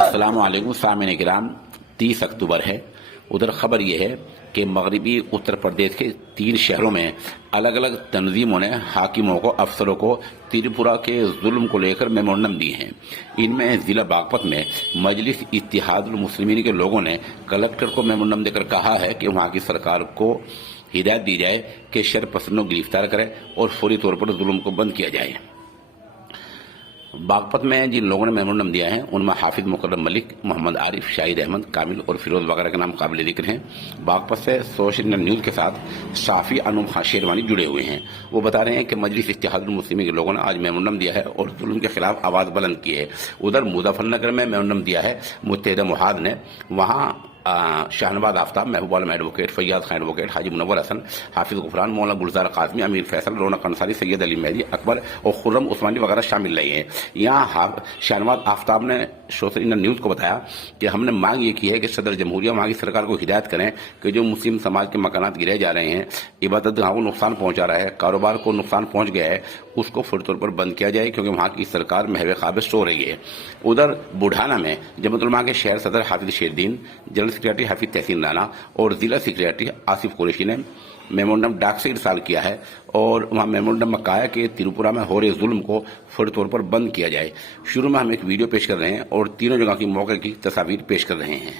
السلام علیکم سامعین کرام، 30 اکتوبر ہے۔ ادھر خبر یہ ہے کہ مغربی اتر پردیش کے 3 شہروں میں الگ الگ تنظیموں نے حاکموں کو، افسروں کو تریپورہ کے ظلم کو لے کر میمورنڈم دیے ہیں۔ ان میں ضلع باغپت میں مجلس اتحاد المسلمین کے لوگوں نے کلکٹر کو میمورنڈم دے کر کہا ہے کہ وہاں کی سرکار کو ہدایت دی جائے کہ شر پسندوں کو گرفتار کرے اور فوری طور پر ظلم کو بند کیا جائے۔ باغپت میں جن لوگوں نے میمورنڈم دیا ہے ان میں حافظ مکرم ملک، محمد عارف، شاہد احمد، کامل اور فیروز وغیرہ کے نام قابل ذکر ہیں۔ باغپت سے سوشل نیوز کے ساتھ صحافی انوم خان شیروانی جڑے ہوئے ہیں۔ وہ بتا رہے ہیں کہ مجلس اتحاد المسلمین کے لوگوں نے آج میمورنڈم دیا ہے اور ظلم کے خلاف آواز بلند کی ہے۔ ادھر مظفر نگر میں میمورنڈم دیا ہے متحدہ محاذ نے، وہاں شاہنواز آفتاب، محبوب عالم ایڈوکیٹ، فیاض خان ایڈوکیٹ، حاجی منور حسن، حافظ غفران، مولانا گلزار قاسمی، امیر فیصل، رونق انصاری، سید علی مہدی، اکبر اور خرم عثمانی وغیرہ شامل رہے ہیں۔ یہاں شاہنواز آفتاب نے سوشل نیوز کو بتایا کہ ہم نے مانگ یہ کی ہے کہ صدر جمہوریہ وہاں کی سرکار کو ہدایت کریں کہ جو مسلم سماج کے مکانات گرائے جا رہے ہیں، عبادت گاہوں کو نقصان پہنچا رہا ہے، کاروبار کو نقصان پہنچ گیا ہے، اس کو فوری طور پر بند کیا جائے کیونکہ وہاں کی سرکار محو خواب سو رہی ہے۔ ادھر بڑھانا میں جمعیت علماء کے شہر صدر حافظ شیردین، جنرل سیکریٹری حافظ تحسین رانا اور ضلع سیکریٹری آصف قریشی نے میمورنڈم ڈاک سے ارسال کیا ہے اور وہاں میمورنڈم میں کہا ہے کہ تریپورہ میں ہو رہے ظلم کو فوری طور پر بند کیا جائے۔ شروع میں ہم ایک ویڈیو پیش کر رہے ہیں اور تینوں جگہ کی موقع کی تصاویر پیش کر رہے ہیں۔